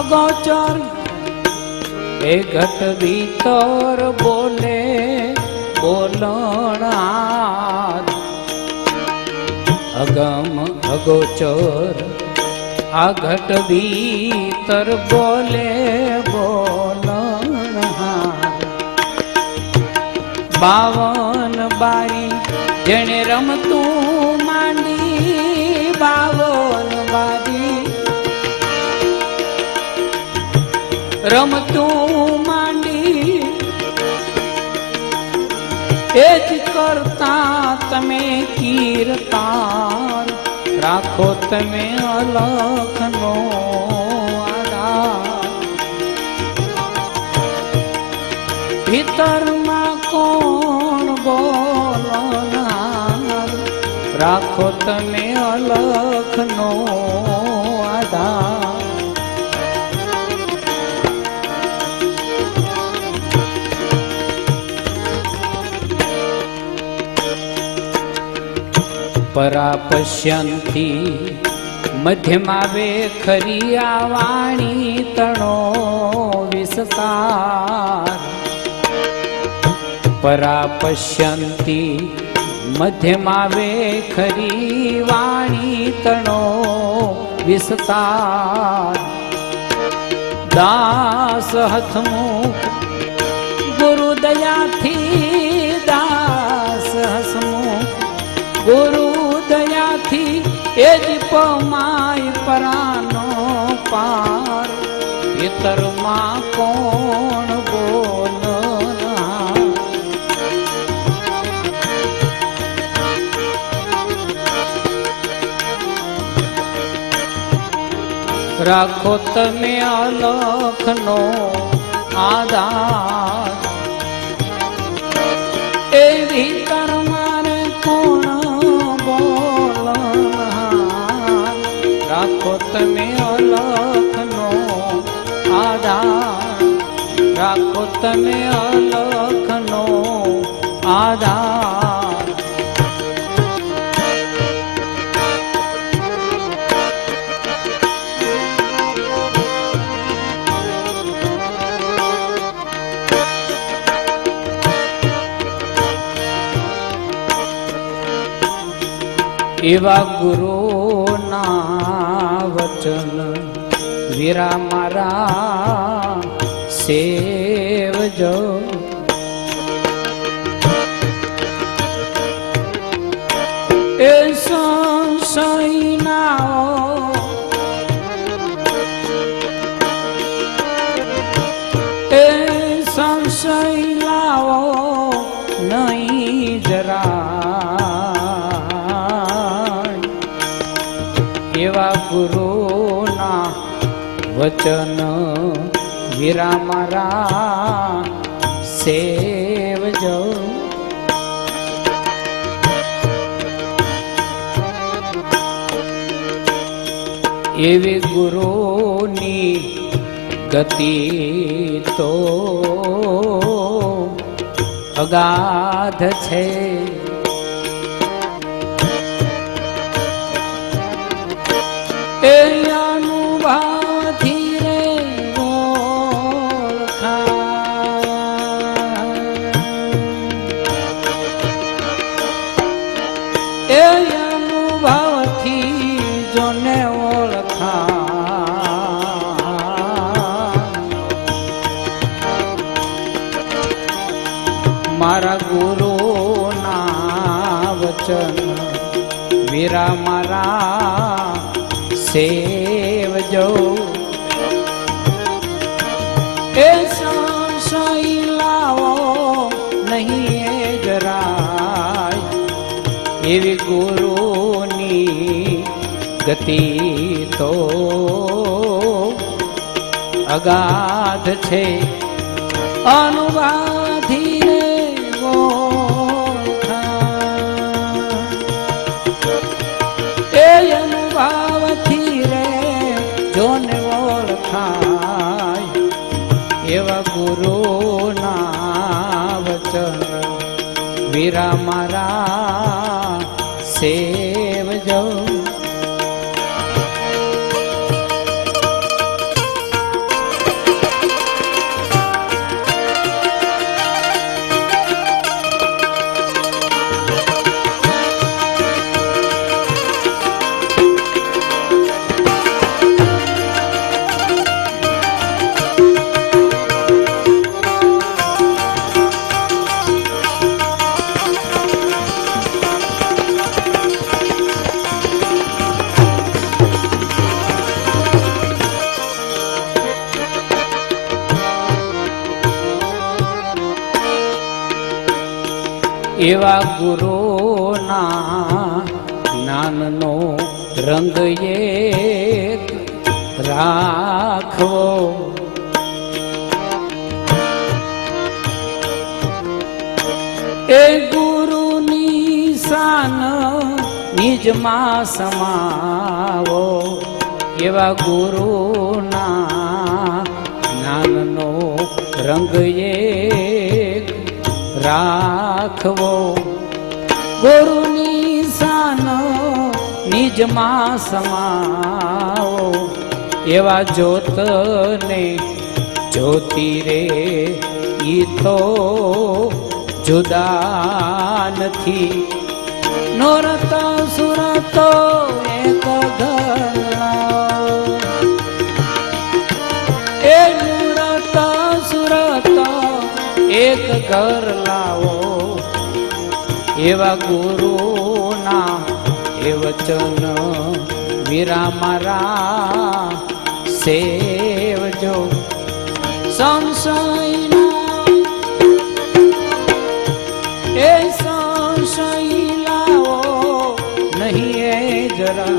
અગોચર એ ઘટ ભીતર બોલે બોલણાર અગમ અગોચર આ ઘટ ભીતર બોલે બોલણાર 52 બારી જેણે રમતું માંડી 52 બારી રમતું માંડી એ જ કરતા તમે કીર્તાન રાખો તમે અલખનો આધાર ભીતરમાં કોણ બોલનાર રાખો તમે અલખનો આધાર પરા પશ્યંતી મધ્યમાવે ખરી આ વાણી તણો વિસ્તાર પરા પશ્યંતી મધ્યમાવે ખરી વાણી તણો વિસ્તાર દાસ હસમુખ ગુરુ દયાથી દાસ હસમુખ ગુરુ દયાથી એ જ પમાય પરાનો પાર ભીતરમાં કોણ બોલનાર રાખો તમે અલખનો આધાર એ ભીતરમાં કોણ રાખો તમે અલખનો આધાર રાખો તમે અલખનો આધાર એવા ગુરુ વચન વીરા મારા સેવજો એ સંશયનાઓ એ સંશય લાવો નહીં જરા એવા ગુરુના વચન વીરા મારા સેવજો એવી ગુરુની ગતિ તો અગાધ છે એ અનુભવથી રે ઓળખાય એ અનુભવથી જોને ઓળખાય મારા ગુરુના વચન વીરા મારા સેવજો એ સંશય લાવો નહીં એ જરાય એવી ગુરુની ગતિ તો અગાધ છે અનુવાધી એવા ગુરુના વચન વીરા મારા સેવજો એવા ગુરુના જ્ઞાનનો રંગ એક રાખવો. એ ગુરુની શાન નિજમાં સમાવો. એવા ગુરુના જ્ઞાનનો રંગ એક રાખવો. ગુરુની શાન નિજમાં સમાવો. એવા જ્યોતને જ્યોતિ રે ઈ તો જુદા નથી. નોરત સુરતો એક ઘર, એ નૂરત સુરત એક ઘર લાવો. એવા ગુરુના એ વચન વીરા મારા સેવજો. સંશયના એ સંશય લાવો નહીં એ જરા.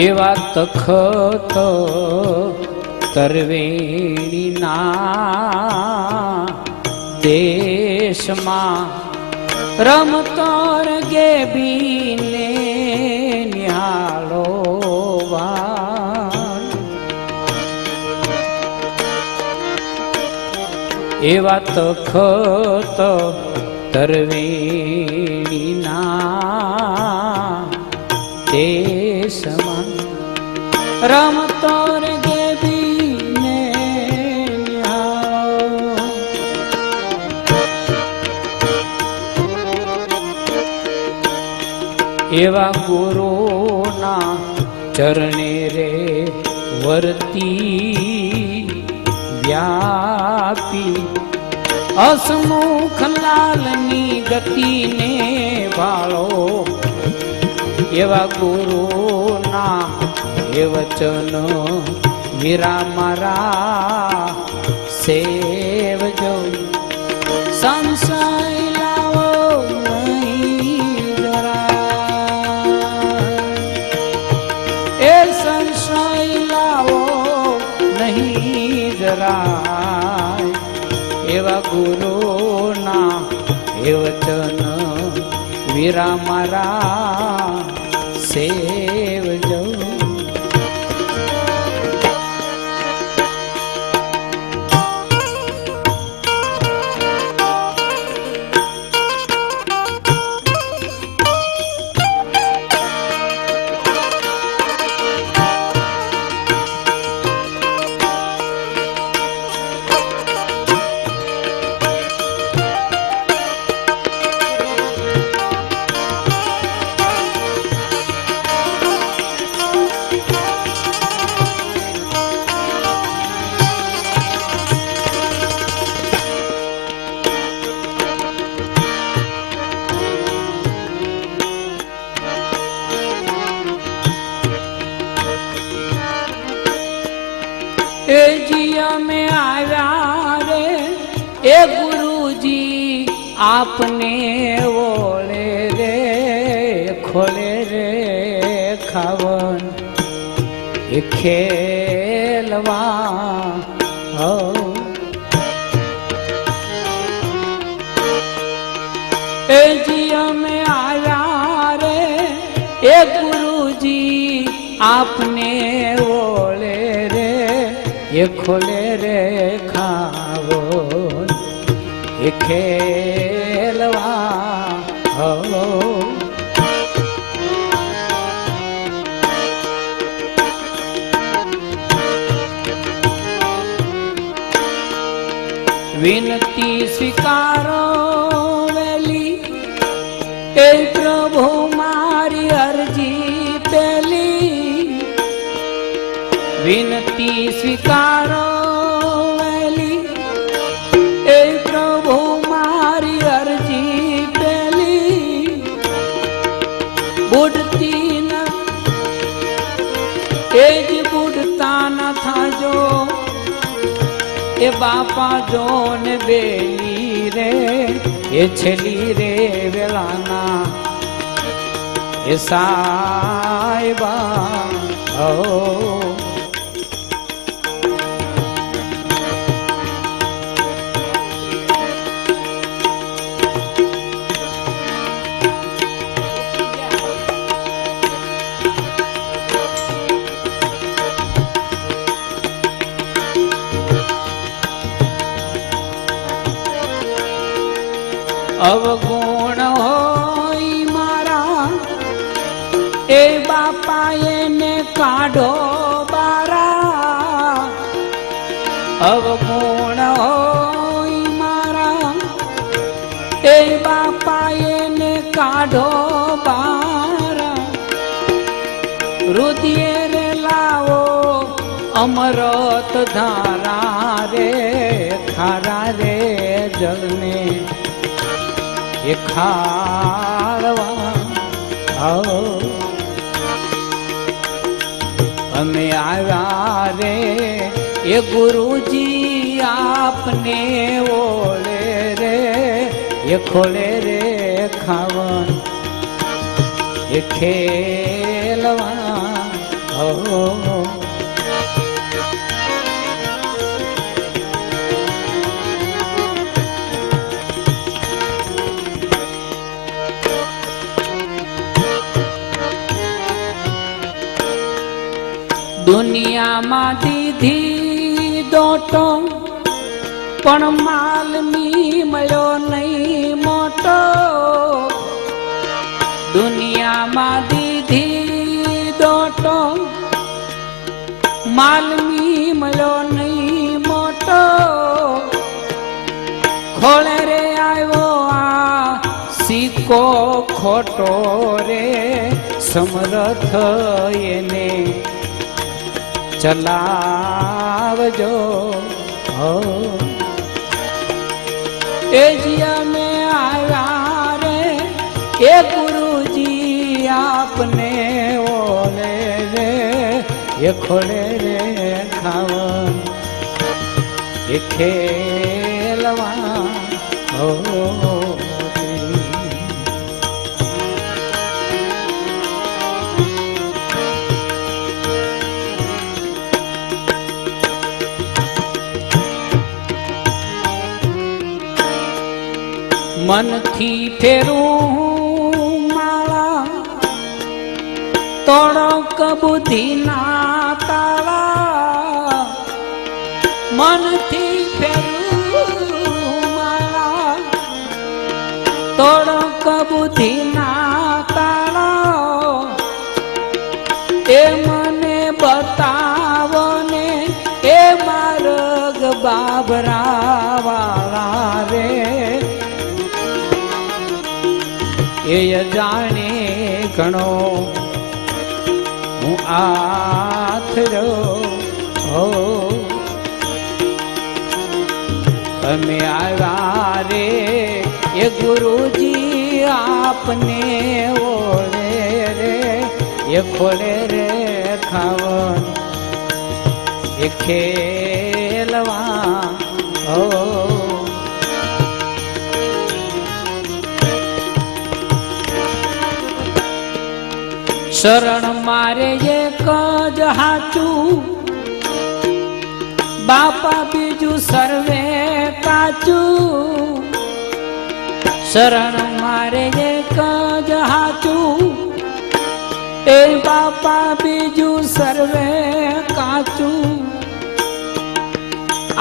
એવા તખત તરવેણીના દેશમાં રમતો ગેબીને નિહાળો. એવા તખત તરવેણીના દેશમાં રમતો ગેબીને નિહાળો. એવા ગુરુના ચરણે રે વર્તી વ્યાપી. હસમુખ લાલની ગતિને ભાળો. એવા ગુરુના એ વચન વીરા મારા સેવજો. સંશય લાવો નહીં જરા, એ સંશય લાવો નહીં જરા. એવા ગુરુના એ વચન વીરા મારા સેવજો. એ જીયા में આવ્યા રે એ ગુરુજી આપને ઓળે રે ખોલે રે ખાવન એ ખેલવા. એ જીયા में આવ્યા રે એ ગુરુજી આપને ઓળે રે એ ખોલે રે ખાવો એ ખેલવા. વિનતી સ્વીકારો વેલી એ પ્રભુ મારી અરજી પેલી. વિનતી સ્વીકારો વેલી એ પ્રભુ મારી એ બાપા જોન બેલી રે એ છેલી રે વેલાના એ સાહેબા ઓ અવગુણ હોય મારા એ બાપા એને કાઢો બારા અવગુણ હોય મારા એ બાપા એને કાઢો બારા રુધિરે રે લાવો અમૃત ધારા રે ખારા રે જળને એ ખાળવા અમે આવ્યા રે એ ગુરુજી આપને ઓળે રે એ ખોલે રે ખાવન એ ખેલવા દુનિયામાં દીધી દોટો પણ માલ મી મળ્યો નહીં મોટો દુનિયામાં દીધી દોટો માલ મી મળ્યો નહીં મોટો ખોળે રે આવ્યો આ સિક્કો ખોટો રે સમર્થ એને ચલાવજો એ જીયા મેં આવ્યા રે એ ગુરુજી આપને ઓલે રે એ ખોલે રે ખાવ એ ખેલવા મનથી ફેરું માળા તોડક બુદ્ધિના તાળા મનથી ફેરું માળા તોડક બુદ્ધિના તાળા એ મને બતાવો ને એ માર્ગ બાબરા વાળા રે એ જાણે ઘણો હું આથરો હો અમે આવ્યા રે એ ગુરુજી આપને ઓળે રે એ ખોલે રે ખાવન એ ખેલવા હો શરણ મારે એક જ હાચું બાપા બીજું સર્વે કાચું શરણ મારે એક જ હાચું એ બાપા બીજું સર્વે કાચું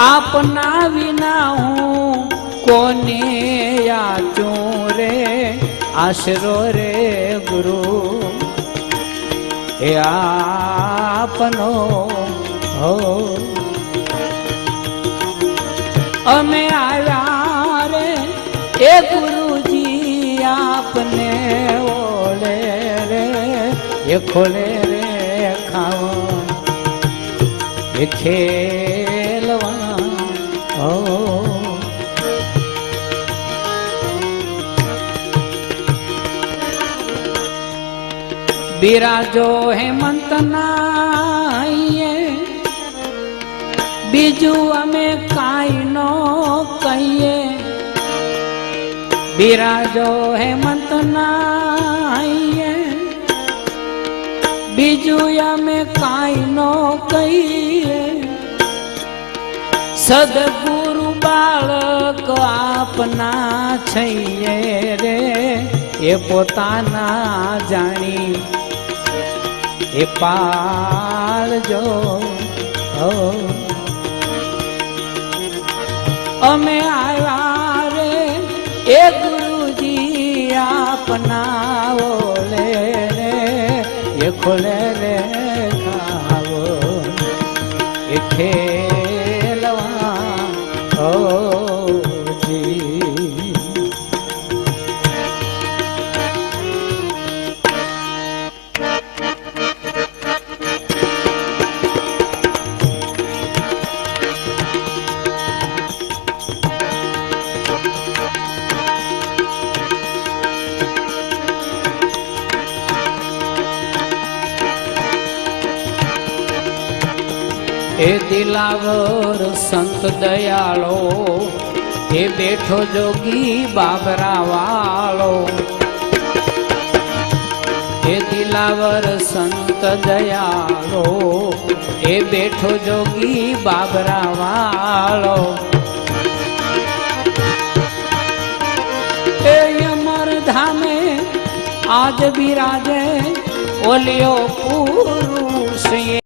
આપના વિના હું કોને યાચું રે આશરો રે ગુરુ એ આપનો હો અમે આવ્યા રે એ ગુરુજી આપને ઓળે રે એ ખોલે રે ખાવા એ ખેલવા હો બિરાજો હેમંત નાઈએ બીજું અમે કાંઈ નો કહીએ બિરાજો હેમંત નાહીએ બીજું અમે કાંઈ નો કહીએ સદગુરુ બાળક આપના છીએ રે એ પોતાના જાણી એ પાળજો અમે આવ્યા રે એ ગુરુજી આપના ઓલે રે એ ખોલે રે ખાવો એ ખેલવા એ દિલાવર સંત દયાળો એ બેઠો જોગી બાબરા વાળો એ દિલાવર સંત દયાળો એ બેઠો જોગી બાબરા વાળો એ અમર ધામે આજ બિરાજે ઓલિયો પુરુષ